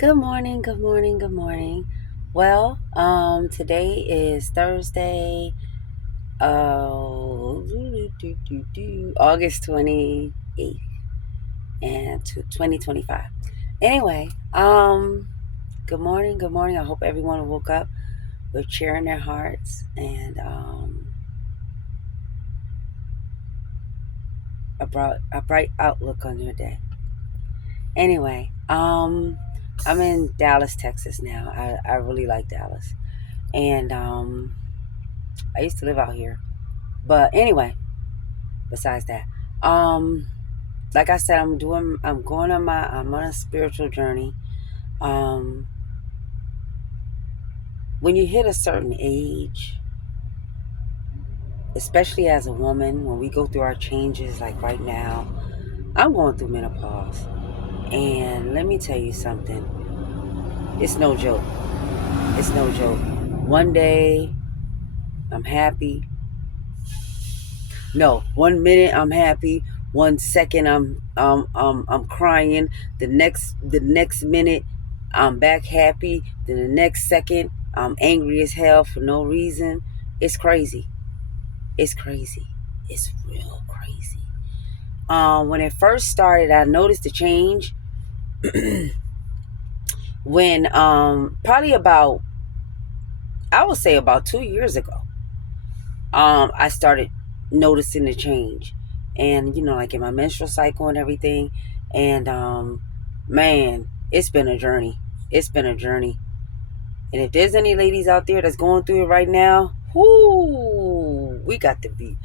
Good morning, good morning, good morning. Well, today is Thursday, August 28th and to 2025. Anyway, good morning, good morning. I hope everyone woke up with cheer in their hearts and a bright outlook on your day. Anyway, I'm in Dallas, Texas now. I really like Dallas. And I used to live out here. But anyway, besides that, um, like I said, I'm on a spiritual journey. Um, when you hit a certain age, especially as a woman, when we go through our changes, like right now, I'm going through menopause. And let me tell you something, it's no joke. It's no joke. One day I'm happy. No, 1 minute I'm happy. 1 second I'm crying. The next minute I'm back happy. Then the next second I'm angry as hell for no reason. It's crazy. It's crazy. It's real crazy. When it first started, I noticed the change when probably about, I would say about 2 years ago. I started noticing the change, and like in my menstrual cycle and everything. And man, it's been a journey. It's been a journey. And if there's any ladies out there that's going through it right now, whoo, we got to be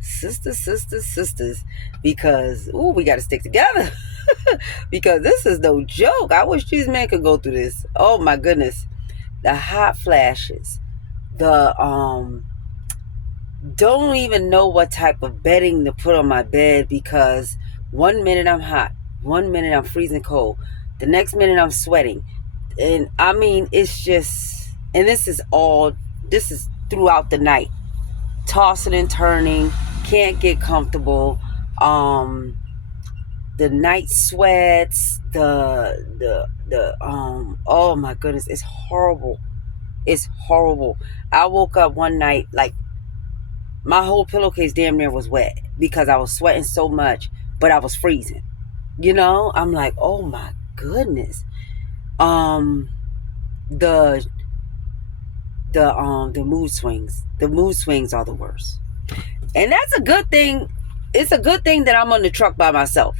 sisters, sisters, sisters, because we got to stick together. Because this is no joke. I wish these men could go through this. Oh my goodness, the hot flashes, the don't even know what type of bedding to put on my bed, because 1 minute I'm hot, 1 minute I'm freezing cold, the next minute I'm sweating. And I mean, it's just, and this is throughout the night, tossing and turning, can't get comfortable. The night sweats, oh my goodness, it's horrible. It's horrible. I woke up one night like my whole pillowcase damn near was wet because I was sweating so much, but I was freezing. I'm like, oh my goodness. Um, the the mood swings. The mood swings are the worst, and that's a good thing. It's a good thing that I'm on the truck by myself,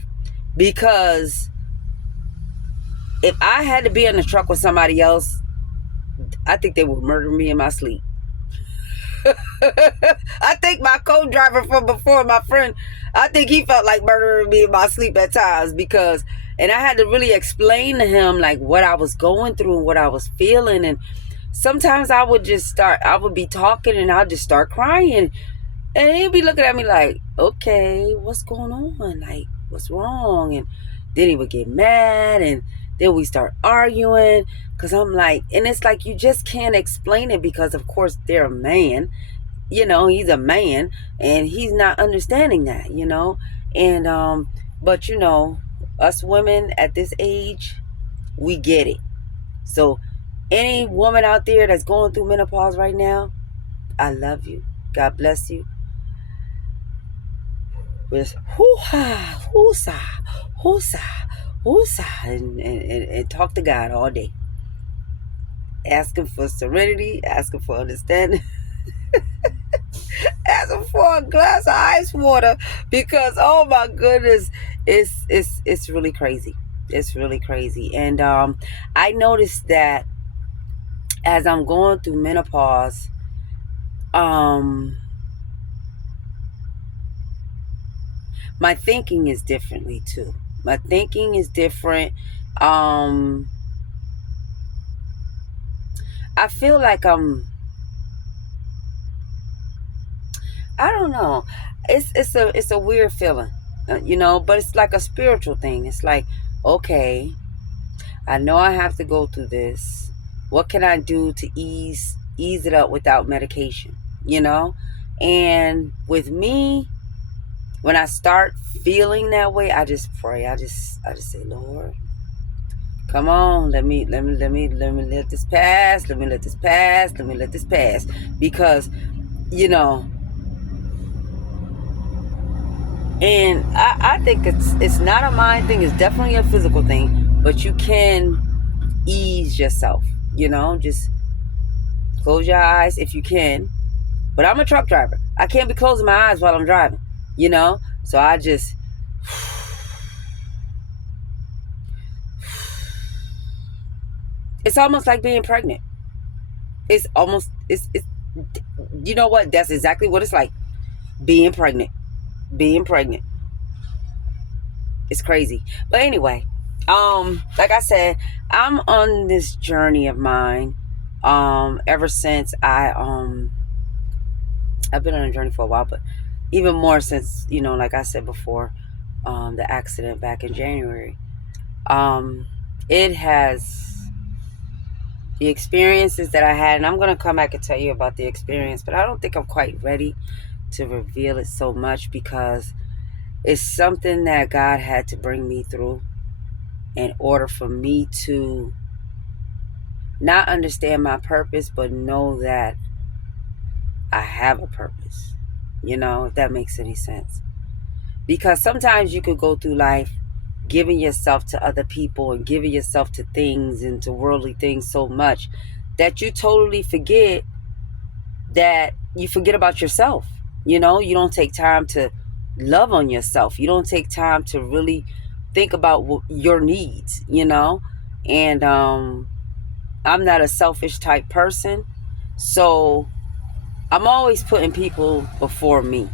because if I had to be in the truck with somebody else, I think they would murder me in my sleep. I think my co-driver from before, my friend, I think he felt like murdering me in my sleep at times, because, and I had to really explain to him like what I was going through and what I was feeling. And sometimes I would be talking and I'd just start crying. And he'd be looking at me like, okay, what's going on? Like, what's wrong? And then he would get mad, and then we start arguing. Cause I'm like, and it's like, you just can't explain it, because of course they're a man, he's a man, and he's not understanding that. And, but us women at this age, we get it. So any woman out there that's going through menopause right now, I love you. God bless you. With hoo-ha, hoo-sa, hoo-sa, hoo-sa, and talk to God all day. Asking for serenity, asking for understanding, asking for a glass of ice water, because oh my goodness, it's really crazy. It's really crazy. And I noticed that as I'm going through menopause, um my thinking is differently too. My thinking is different. um I feel like I don't know. It's a weird feeling, but it's like a spiritual thing. It's like, okay, I know I have to go through this. What can I do to ease it up without medication? You know? And with me, when I start feeling that way, I just pray. I just say, Lord, Come on, let this pass. Let me let this pass. Let me let this pass. Because, you know, and I think it's not a mind thing. It's definitely a physical thing. But you can ease yourself. You know, just close your eyes if you can. But I'm a truck driver. I can't be closing my eyes while I'm driving. You know, so I just. It's almost like being pregnant. It's you know what? That's exactly what it's like. Being pregnant. Being pregnant. It's crazy. But anyway, like I said, I'm on this journey of mine. Ever since I've been on a journey for a while, but even more since, like I said before, the accident back in January. It has the experiences that I had, and I'm gonna come back and tell you about the experience, but I don't think I'm quite ready to reveal it so much because it's something that God had to bring me through in order for me to not understand my purpose, but know that I have a purpose. If that makes any sense. Because sometimes you could go through life giving yourself to other people and giving yourself to things and to worldly things so much that you totally forget about yourself. You don't take time to love on yourself. You don't take time to really think about your needs, and I'm not a selfish type person, so I'm always putting people before me.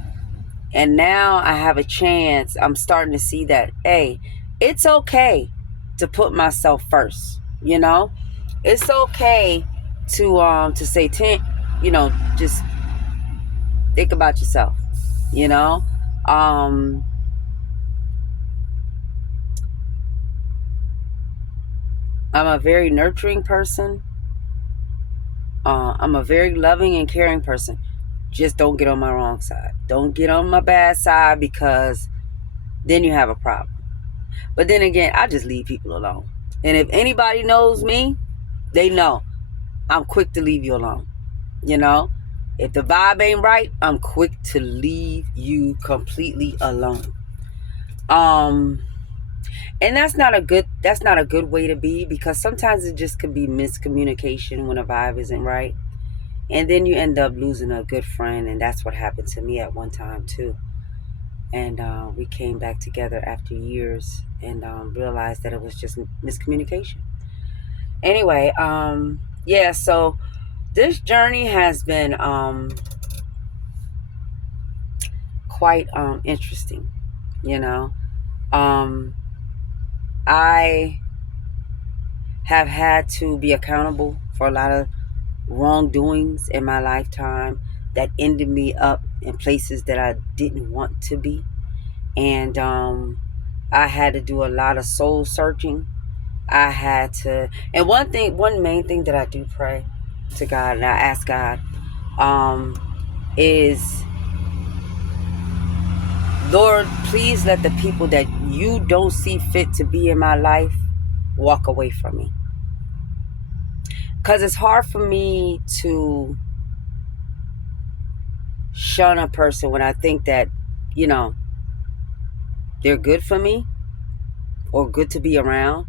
And now I have a chance. I'm starting to see that, hey, it's okay to put myself first. It's okay to say, just think about yourself. You know, um, I'm a very nurturing person. I'm a very loving and caring person. Just don't get on my wrong side. Don't get on my bad side, because then you have a problem. But then again, I just leave people alone. And if anybody knows me, they know I'm quick to leave you alone. If the vibe ain't right, I'm quick to leave you completely alone. Um, and that's not a good way to be, because sometimes it just could be miscommunication when a vibe isn't right. And then you end up losing a good friend, and that's what happened to me at one time too. And we came back together after years, and realized that it was just miscommunication. Anyway, yeah, so this journey has been quite interesting. You know, um, I have had to be accountable for a lot of wrongdoings in my lifetime that ended me up in places that I didn't want to be. And I had to do a lot of soul searching. I had to, and one main thing that I do pray to God, and I ask God, is, Lord, please let the people that you don't see fit to be in my life walk away from me. Because it's hard for me to shun a person when I think that, you know, they're good for me or good to be around.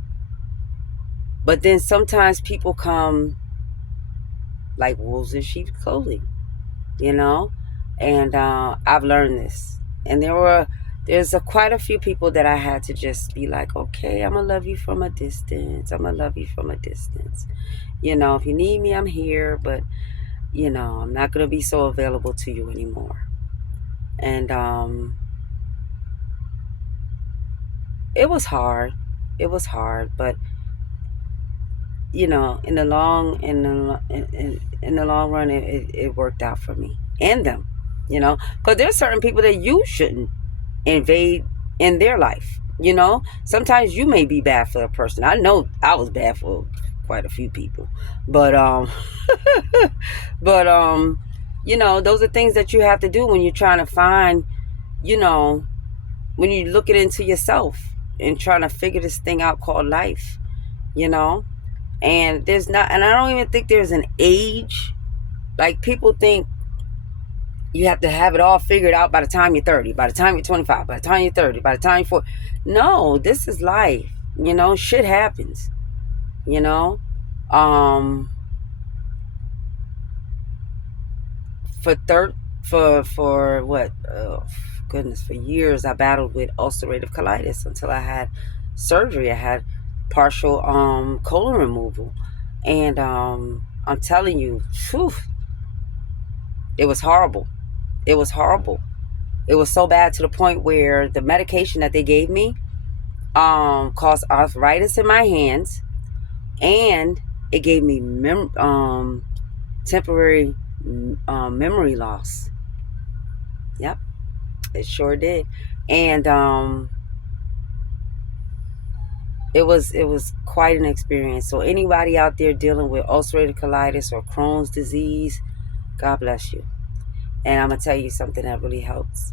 But then sometimes people come like wolves in sheep's clothing, you know? And I've learned this. And there's quite a few people that I had to just be like, okay, I'm going to love you from a distance. I'm going to love you from a distance. If you need me, I'm here, but, I'm not going to be so available to you anymore. And it was hard. It was hard, but in the long run, it worked out for me and them. Because there's certain people that you shouldn't invade in their life. Sometimes you may be bad for a person. I know I was bad for quite a few people, but but those are things that you have to do when you're trying to find, when you're looking into yourself and trying to figure this thing out called life. you know? And I don't even think there's an age. Like, people think you have to have it all figured out by the time you're 30, by the time you're 25, by the time you're 30, by the time you're 40. No, this is life. Shit happens, you know? Um, for third, for what? Goodness, for years I battled with ulcerative colitis until I had surgery. I had partial colon removal. And I'm telling you, whew, it was horrible. It was horrible. It was so bad to the point where the medication that they gave me caused arthritis in my hands, and it gave me temporary memory loss. Yep, it sure did. And it was quite an experience. So anybody out there dealing with ulcerative colitis or Crohn's disease, God bless you. And I'm gonna tell you something that really helps.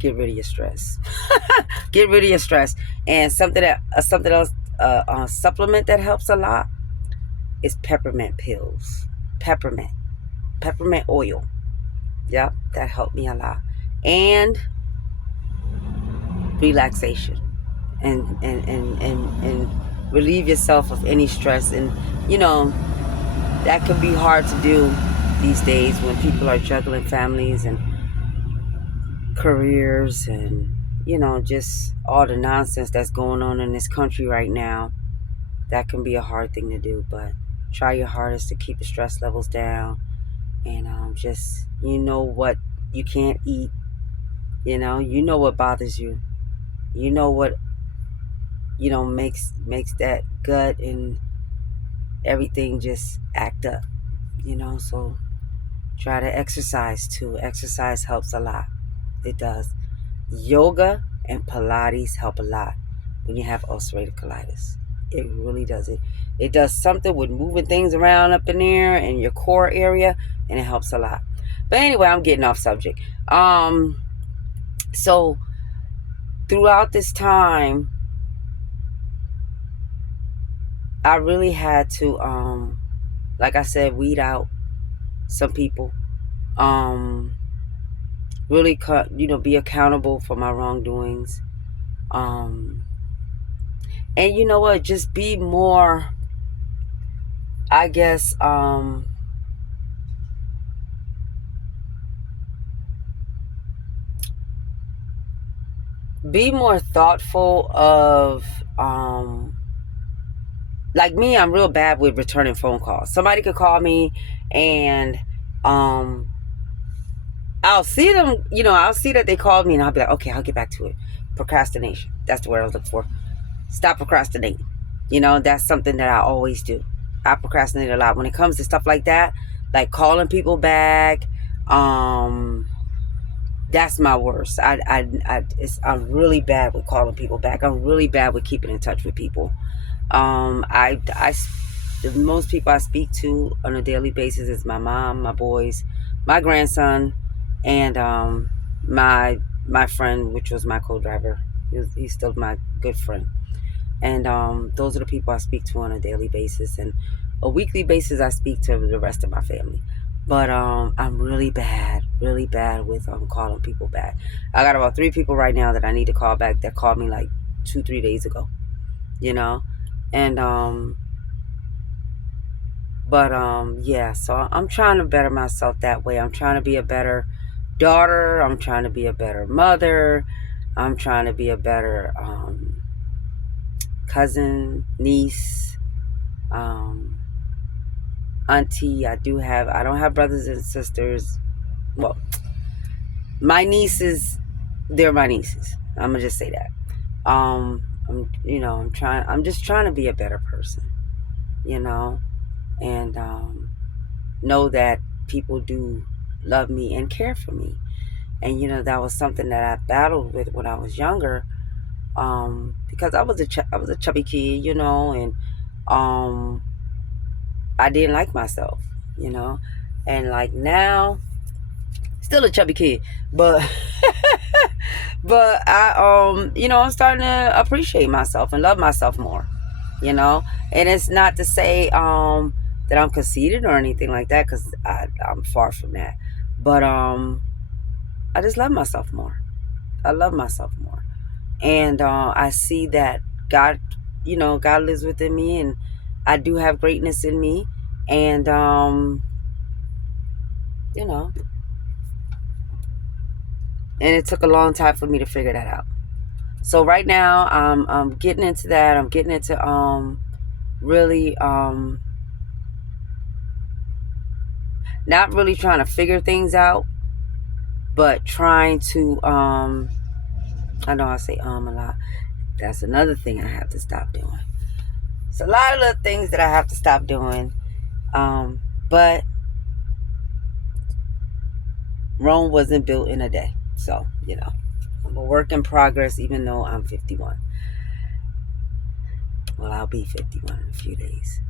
Get rid of your stress. Get rid of your stress. And something else, a supplement that helps a lot is peppermint pills. Peppermint oil. Yep, that helped me a lot. And relaxation, and relieve yourself of any stress. And that can be hard to do these days when people are juggling families and careers, and just all the nonsense that's going on in this country right now. That can be a hard thing to do, but try your hardest to keep the stress levels down. And just, what you can't eat. What bothers you. What makes that gut and everything just act up. So try to exercise too. Exercise helps a lot. It does. Yoga and Pilates help a lot when you have ulcerative colitis. It really does. It does something with moving things around up in there in your core area, and it helps a lot. But anyway, I'm getting off subject. So throughout this time, I really had to, like I said, weed out some people. Really, be accountable for my wrongdoings. And you know what? Just be more, I guess, be more thoughtful of, like me, I'm real bad with returning phone calls. Somebody could call me, and I'll see them, I'll see that they called me, and I'll be like, okay, I'll get back to it. Procrastination. That's the word I was looking for. Stop procrastinating. That's something that I always do. I procrastinate a lot when it comes to stuff like that, like calling people back. That's my worst. I'm really bad with calling people back. I'm really bad with keeping in touch with people. The most people I speak to on a daily basis is my mom, my boys, my grandson, and my friend, which was my co-driver. He's still my good friend. And those are the people I speak to on a daily basis. And a weekly basis, I speak to the rest of my family. But I'm really bad with calling people back. I got about 3 people right now that I need to call back that called me like 2-3 days ago. And yeah, so I'm trying to better myself that way. I'm trying to be a better daughter. I'm trying to be a better mother. I'm trying to be a better cousin, niece, auntie. I don't have brothers and sisters. Well, my nieces, they're my nieces. I'm gonna just say that. I'm just trying to be a better person, and know that people do love me and care for me. And that was something that I battled with when I was younger, because I was a chubby kid, and I didn't like myself, and like now, still a chubby kid, but but I'm starting to appreciate myself and love myself more, you know. And it's not to say that I'm conceited or anything like that, because I'm far from that. But I just love myself more. I love myself more. And I see that God, God lives within me, and I do have greatness in me. And you know, and it took a long time for me to figure that out. So right now, I'm getting into that. I'm getting into really not really trying to figure things out, but trying to I know I say a lot. That's another thing I have to stop doing. It's a lot of little things that I have to stop doing. But Rome wasn't built in a day. So, I'm a work in progress, even though I'm 51. Well, I'll be 51 in a few days.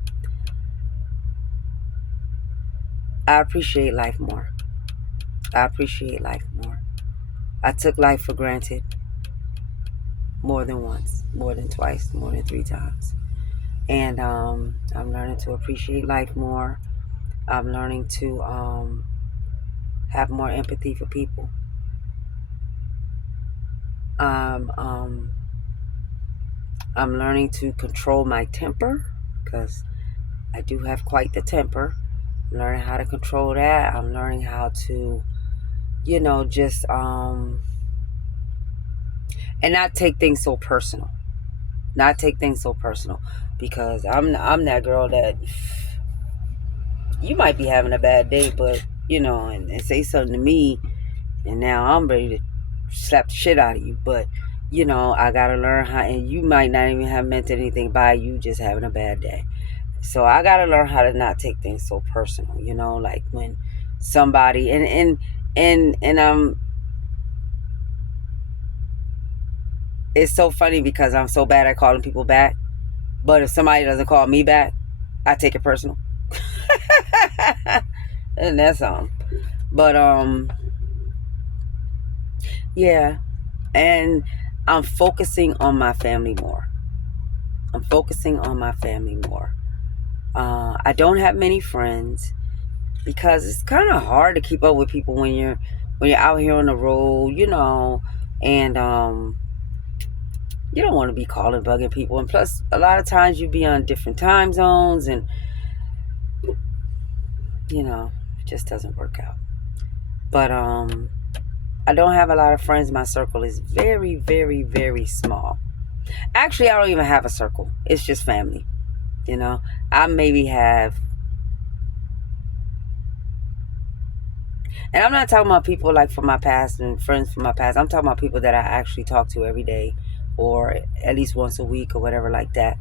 I appreciate life more. I appreciate life more. I took life for granted more than once, more than twice, more than 3 times. And I'm learning to appreciate life more. I'm learning to have more empathy for people. Um, um, I'm learning to control my temper, because I do have quite the temper. I'm learning how to control that. I'm learning how to, just and not take things so personal. Not take things so personal, because I'm that girl that you might be having a bad day, but and say something to me, and now I'm ready to slap the shit out of you. But I gotta learn how, and you might not even have meant anything by you just having a bad day. So I gotta learn how to not take things so personal. Like when somebody and it's so funny because I'm so bad at calling people back. But if somebody doesn't call me back, I take it personal. And that's But yeah. And I'm focusing on my family more. I'm focusing on my family more. I don't have many friends, because it's kind of hard to keep up with people when you're out here on the road, and you don't want to be calling, bugging people. And plus, a lot of times you be on different time zones, and it just doesn't work out. But I don't have a lot of friends. My circle is very, very, very small. Actually, I don't even have a circle. It's just family. I maybe have, and I'm not talking about people like from my past and friends from my past. I'm talking about people that I actually talk to every day, or at least once a week, or whatever like that.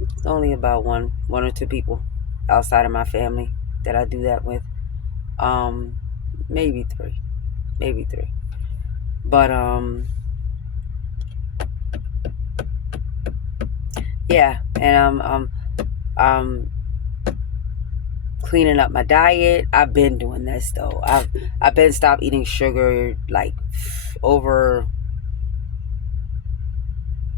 It's only about one or two people outside of my family that I do that with. Um, maybe three, maybe three. But yeah, and I'm cleaning up my diet. I've been doing this though. I've been stopped eating sugar like over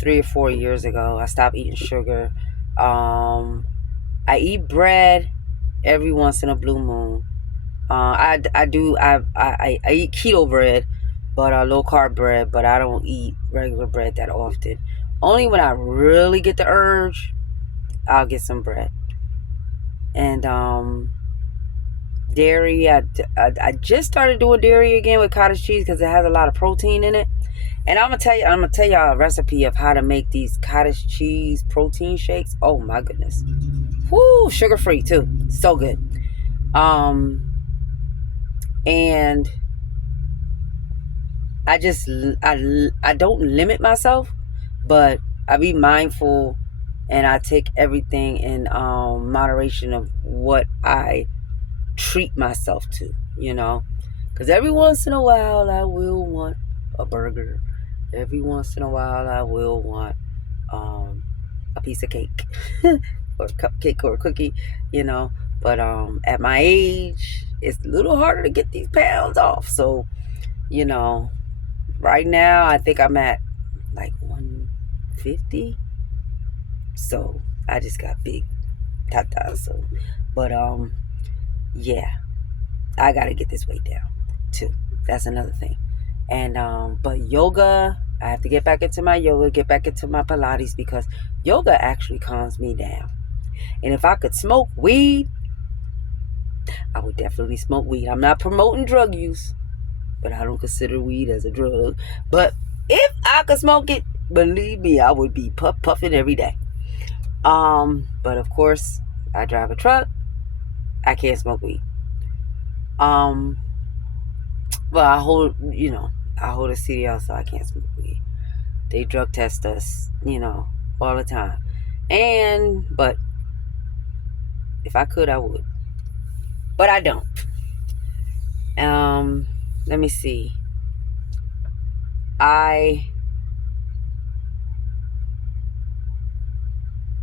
3 or 4 years ago. I stopped eating sugar. I eat bread every once in a blue moon. I eat keto bread, but low carb bread. But I don't eat regular bread that often. Only when I really get the urge, I'll get some bread. And dairy. I just started doing dairy again with cottage cheese, because it has a lot of protein in it. And I'm gonna tell y'all a recipe of how to make these cottage cheese protein shakes. Oh my goodness. Whoo, sugar free too. So good. Um and I don't limit myself, but I be mindful, and I take everything in moderation of what I treat myself to, because every once in a while I will want a burger. Every once in a while I will want a piece of cake or a cupcake or a cookie, but at my age it's a little harder to get these pounds off. So you know right now I think I'm at like 150. So I just got big tatas. So, but yeah, I gotta get this weight down too. That's another thing. And but yoga, I have to get back into my yoga, get back into my Pilates, because yoga actually calms me down. And if I could smoke weed, I would definitely smoke weed. I'm not promoting drug use, but I don't consider weed as a drug. But if I could smoke it, believe me, I would be puffing every day. But of course, I drive a truck. I can't smoke weed. Um, well, I hold a CDL, so I can't smoke weed. They drug test us, all the time. But if I could, I would. But I don't. Let me see. And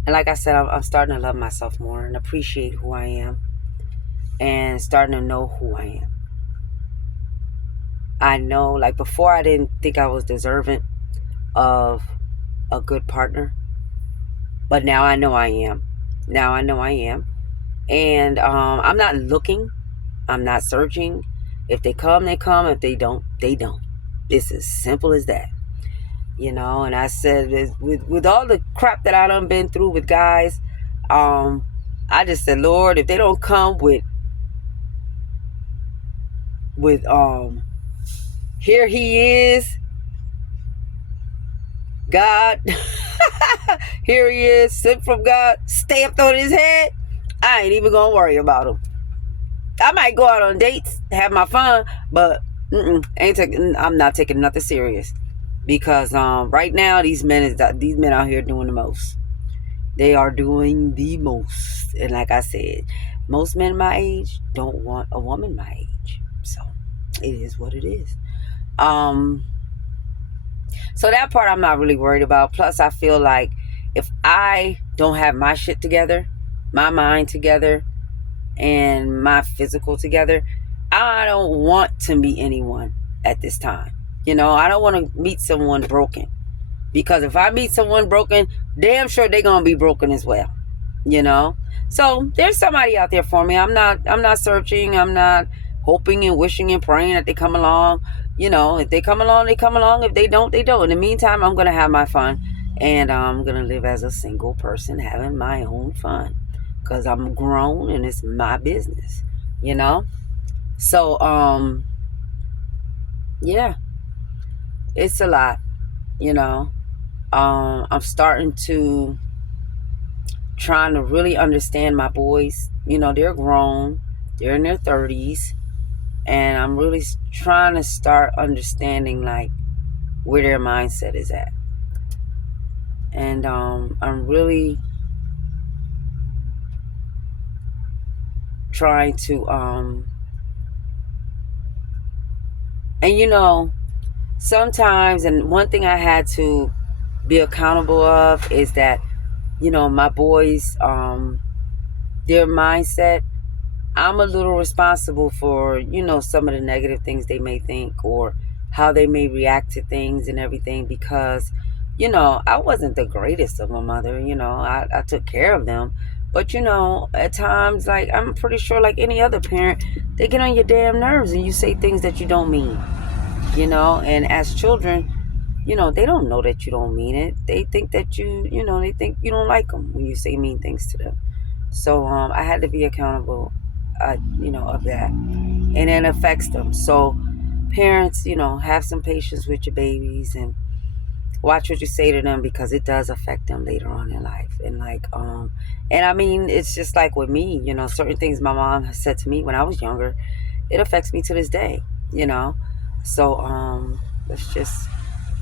like I said, I'm starting to love myself more and appreciate who I am and starting to know who I am. I know, like before, I didn't think I was deserving of a good partner, but now I know I am. Now I know I am. And I'm not looking, I'm not searching. If they come, they come. If they don't, they don't. It's as simple as that. And I said, with all the crap that I done been through with guys, I just said, Lord, if they don't come with here he is, God, here he is, sent from God, stamped on his head, I ain't even gonna worry about him. I might go out on dates, have my fun, but I'm not taking nothing serious, because right now these men out here doing the most. They are doing the most, and like I said, most men my age don't want a woman my age, so it is what it is. So that part I'm not really worried about. Plus, I feel like if I don't have my shit together, my mind together, and my physical together, I don't want to meet anyone at this time. I don't want to meet someone broken, because if I meet someone broken, damn sure they're gonna be broken as well. So there's somebody out there for me. I'm not searching. I'm not hoping and wishing and praying that they come along. If they come along, they come along. If they don't, they don't. In the meantime, I'm gonna have my fun, and I'm gonna live as a single person, having my own fun, because I'm grown and it's my business. So yeah, it's a lot. I'm starting to trying to really understand my boys. They're grown, they're in their 30s, and I'm really trying to start understanding like where their mindset is at. And I'm really trying to and sometimes, and one thing I had to be accountable of is that my boys, their mindset, I'm a little responsible for, some of the negative things they may think, or how they may react to things and everything, because, I wasn't the greatest of a mother. I took care of them. But, at times, like, I'm pretty sure like any other parent, they get on your damn nerves and you say things that you don't mean, and as children, they don't know that you don't mean it. They think that they think you don't like them when you say mean things to them. So I had to be accountable, of that, and it affects them. So parents, have some patience with your babies and watch what you say to them, because it does affect them later on in life. And like, and I mean, it's just like with me, certain things my mom has said to me when I was younger, it affects me to this day, So let's just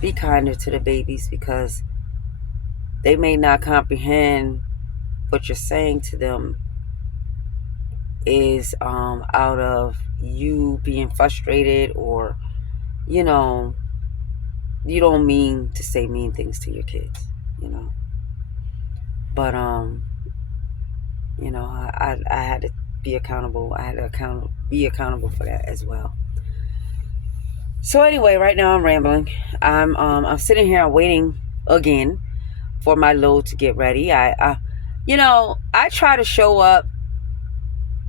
be kinder to the babies, because they may not comprehend what you're saying to them is out of you being frustrated, or you don't mean to say mean things to your kids, but I had to be accountable. I had to be accountable for that as well. So anyway, right now I'm rambling. I'm sitting here waiting again for my load to get ready. I try to show up.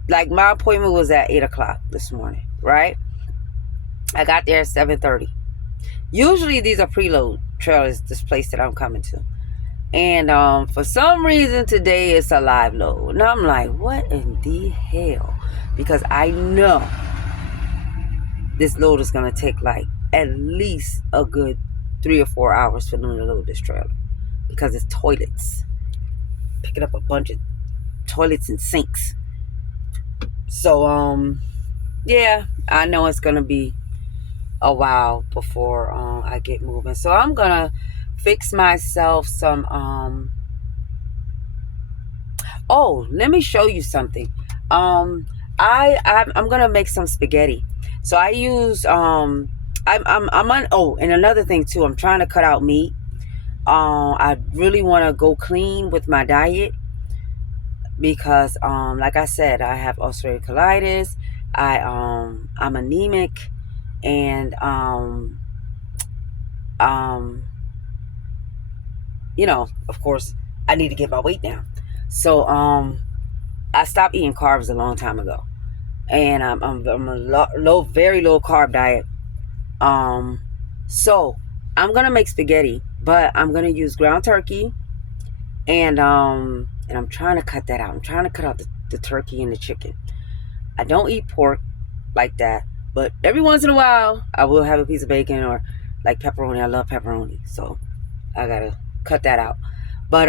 Like, my appointment was at 8 o'clock this morning, right? I got there at 7:30. Usually these are preload trailers, this place that I'm coming to. And for some reason today it's a live load. And I'm like, what in the hell? Because I know this load is going to take like at least a good 3 or 4 hours for them to load this trailer. Because it's toilets. Picking up a bunch of toilets and sinks. So, yeah, I know it's going to be a while before I get moving. So I'm going to fix myself some... Oh, let me show you something. I'm gonna make some spaghetti. So I use I'm on. Oh, and another thing too. I'm trying to cut out meat. I really want to go clean with my diet because like I said, I have ulcerative colitis. I'm anemic, and um of course, I need to get my weight down. So I stopped eating carbs a long time ago, and I'm a low, very low carb diet. So I'm gonna make spaghetti, but I'm gonna use ground turkey, and I'm trying to cut that out. I'm trying to cut out the turkey and the chicken. I don't eat pork like that, but every once in a while I will have a piece of bacon or like pepperoni. I love pepperoni, so I gotta cut that out. But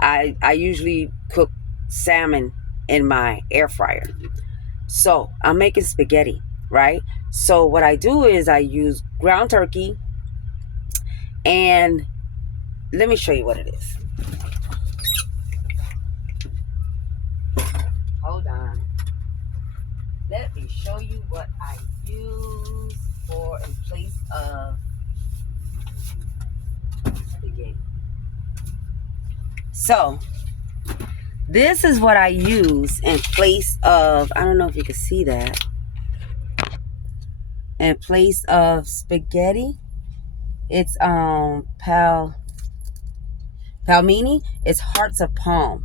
I usually cook salmon in my air fryer. So I'm making spaghetti, right? So what I do is I use ground turkey, and let me show you what it is. Hold on. Let me show you what I use for in place of spaghetti. So this is what I use in place of, I don't know if you can see that, in place of spaghetti. It's palmini. It's hearts of palm.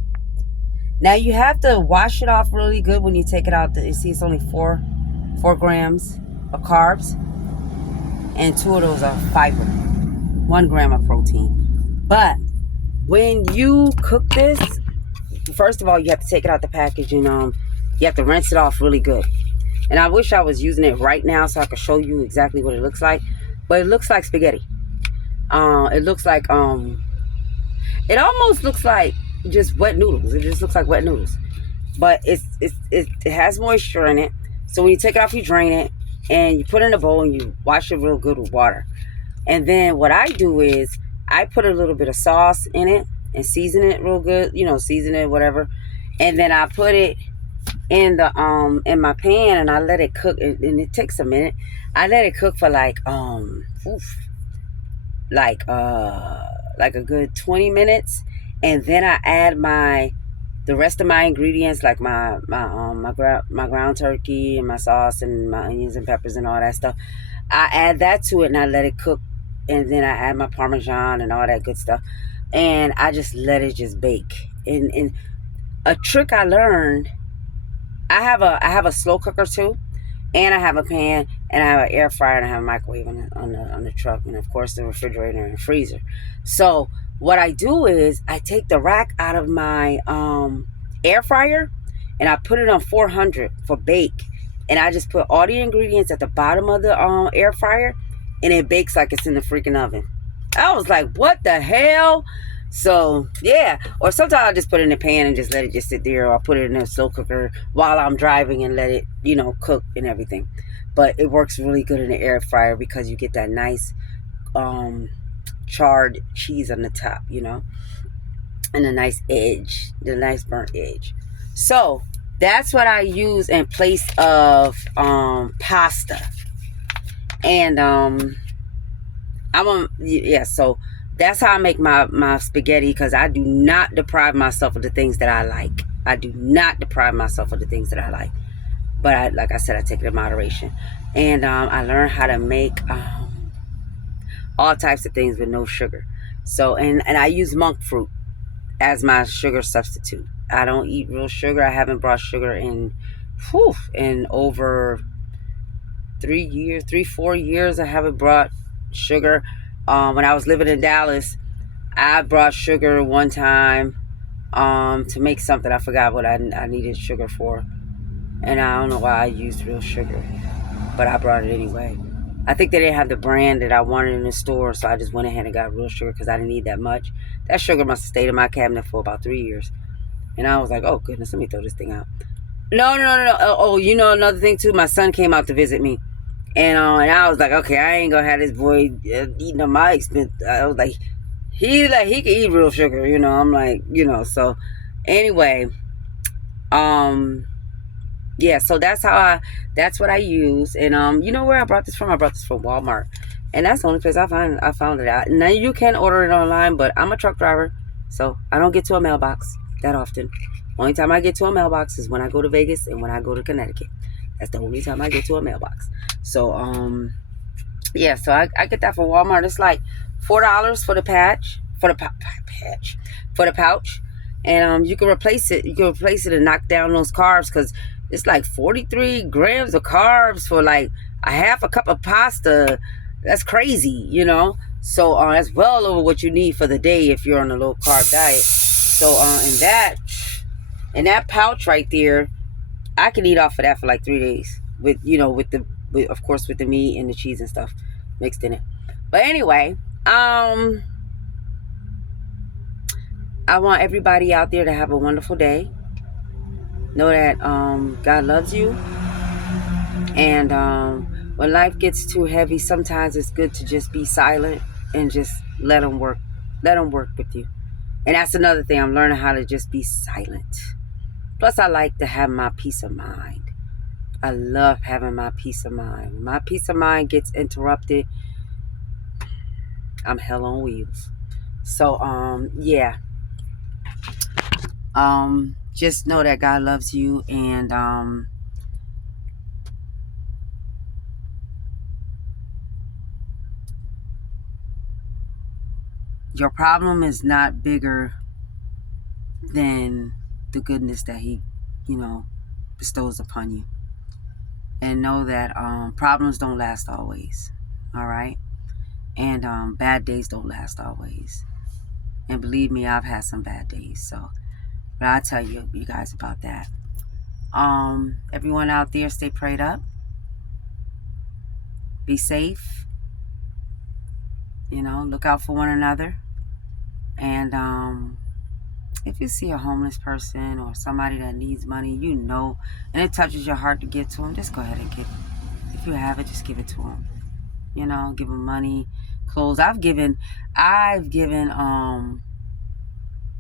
Now you have to wash it off really good when you take it out. You see, it's only 4 grams of carbs, and 2 of those are fiber, 1 gram of protein. But when you cook this, first of all, you have to take it out the package, and you have to rinse it off really good. And I wish I was using it right now so I could show you exactly what it looks like. But it looks like spaghetti. It looks like it almost looks like just wet noodles. It just looks like wet noodles. But it has moisture in it. So when you take it off, you drain it, and you put it in a bowl, and you wash it real good with water. And then what I do is I put a little bit of sauce in it and season it real good, season it, whatever. And then I put it in my pan, and I let it cook, and it takes a minute. I let it cook for like a good 20 minutes, and then I add the rest of my ingredients, like my ground turkey and my sauce and my onions and peppers and all that stuff. I add that to it, and I let it cook, and then I add my Parmesan and all that good stuff, and I just let it just bake. And a trick I learned, I have a slow cooker too, and I have a pan, and I have an air fryer, and I have a microwave on the truck, and of course the refrigerator and freezer. So what I do is I take the rack out of my air fryer, and I put it on 400 for bake, and I just put all the ingredients at the bottom of the air fryer, and it bakes like it's in the freaking oven. I was like, what the hell? So yeah, or sometimes I just put it in the pan and just let it just sit there, or I put it in a slow cooker while I'm driving and let it cook and everything. But it works really good in the air fryer because you get that nice charred cheese on the top, and a nice edge, the nice burnt edge. So that's what I use in place of pasta. And so that's how I make my spaghetti, because I do not deprive myself of the things that I like. I do not deprive myself of the things that I like. But like I said, I take it in moderation. And I learned how to make all types of things with no sugar. So, and I use monk fruit as my sugar substitute. I don't eat real sugar. I haven't brought sugar in over 3 years, 4 years. I haven't brought sugar. When I was living in Dallas, I brought sugar one time to make something. I forgot what I needed sugar for. And I don't know why I used real sugar, but I brought it anyway. I think they didn't have the brand that I wanted in the store, so I just went ahead and got real sugar because I didn't need that much. That sugar must have stayed in my cabinet for about 3 years. And I was like, oh, goodness, let me throw this thing out. No, no, no, no. Oh, you know another thing, too? My son came out to visit me. And I was like, okay, I ain't going to have this boy eating on my expense. I was like, he can eat real sugar, you know. I'm like, so anyway, yeah, so that's what I use. And you know where I brought this from? I brought this from Walmart. And that's the only place I found it at. Now you can order it online, but I'm a truck driver, so I don't get to a mailbox that often. Only time I get to a mailbox is when I go to Vegas and when I go to Connecticut. That's the only time I get to a mailbox. So yeah, so I get that from Walmart. It's like $4 for the patch, for the pouch, and you can replace it. You can replace it and knock down those carbs because it's like 43 grams of carbs for like a half a cup of pasta. That's crazy, you know. So that's well over what you need for the day if you're on a low carb diet. So in that pouch right there, I can eat off of that for like 3 days with of course with the meat and the cheese and stuff mixed in it. But anyway, I want everybody out there to have a wonderful day. Know that God loves you, and when life gets too heavy, sometimes it's good to just be silent and just let Him work. Let Him work with you. And that's another thing. I'm learning how to just be silent. Plus, I like to have my peace of mind. I love having my peace of mind. When my peace of mind gets interrupted, I'm hell on wheels. So yeah. Just know that God loves you, and your problem is not bigger than the goodness that He, bestows upon you. And know that problems don't last always. All right? And bad days don't last always. And believe me, I've had some bad days. So, but I'll tell you guys about that. Everyone out there, stay prayed up. Be safe. Look out for one another. And if you see a homeless person or somebody that needs money, and it touches your heart to give to them, just go ahead and give it. If you have it, just give it to them. Give them money, clothes.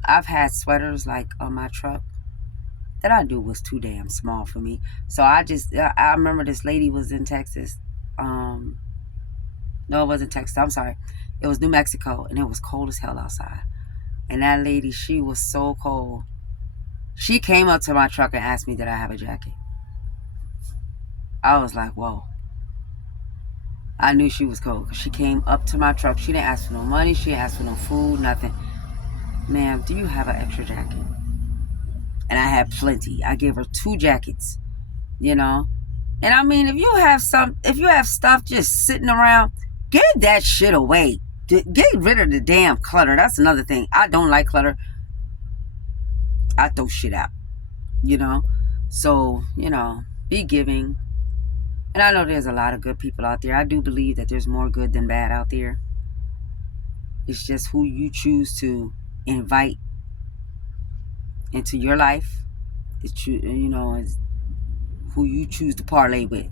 I've had sweaters like on my truck that I knew was too damn small for me. So I remember this lady was in Texas. No, it wasn't Texas. I'm sorry. It was New Mexico, and it was cold as hell outside. And that lady, she was so cold. She came up to my truck and asked me, did I have a jacket? I was like, whoa. I knew she was cold because she came up to my truck. She didn't ask for no money. She didn't ask for no food, nothing. Ma'am, do you have an extra jacket? And I had plenty. I gave her 2 jackets, And I mean, if you have stuff just sitting around, get that shit away. Get rid of the damn clutter. That's another thing. I don't like clutter. I throw shit out, So, be giving. And I know there's a lot of good people out there. I do believe that there's more good than bad out there. It's just who you choose to invite into your life. It's who you choose to parlay with,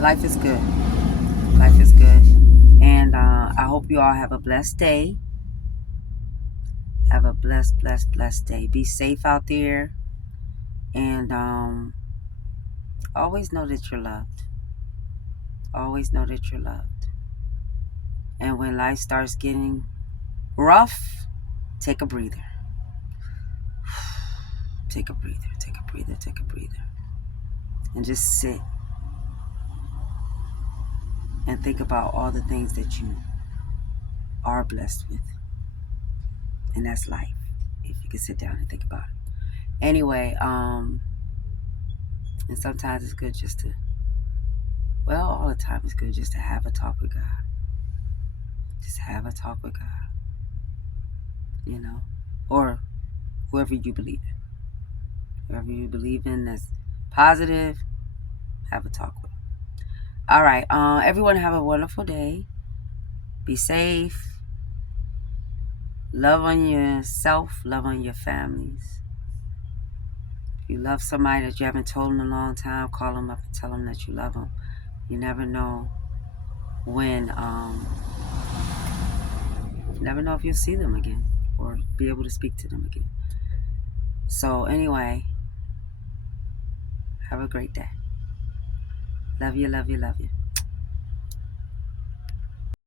Life is good. Life is good. And I hope you all have a blessed day. Have a blessed, blessed, blessed day. Be safe out there. And always know that you're loved. Always know that you're loved. And when life starts getting rough, take a breather. Take a breather. Take a breather. Take a breather. And just sit. and think about all the things that you are blessed with. And that's life. If you can sit down and think about it. Anyway, and sometimes it's good just to, well, all the time it's good just to have a talk with God. Just have a talk with God, or whoever you believe in. Whoever you believe in that's positive, have a talk with. All right. Everyone have a wonderful day. Be safe. Love on yourself. Love on your families. If you love somebody that you haven't told in a long time, call them up and tell them that you love them. You never know when, you never know if you'll see them again or be able to speak to them again. So anyway, have a great day. Love you, love you, love you.